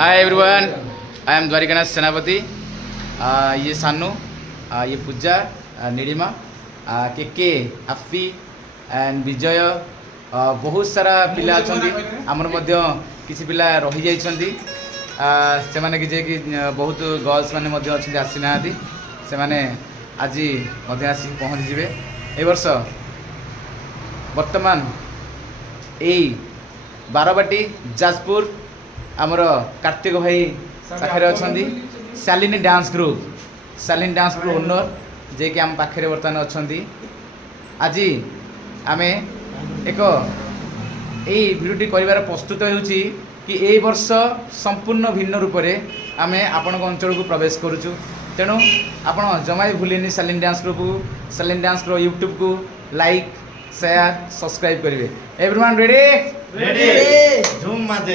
Hi everyone, I am Dwarikanath सेनापति। ये सानू, ये पूजा, नीलिमा, के हाफी एंड विजय, बहुत सारा पिला अच्छा आमर किसी पिला रही जाइछंती। से माने कि जे कि बहुत गर्ल्स माने मध्य अच्छे आसी ना से माने आज मध्य आसी पहुँच जिवे। ए वर्ष वर्तमान यही बारबाटी जाजपुर आमर कार्तिक भाई पाखे अच्छा शालिनी डांस ग्रुप ओनर जे कि आम पाखे बर्तमान अच्छा। आज आम एक भिडियोटी कर प्रस्तुत होउची कि ए वर्ष संपूर्ण भिन्न रूप से आम आपण अंचल को प्रवेश करुचु। तेणु आपण जमा भी भूलेनी शालिनी डांस ग्रुप यूट्यूब को लाइक शेयर सब्सक्राइब करेंगे। Everyone ready? रेडी। झूम माजे।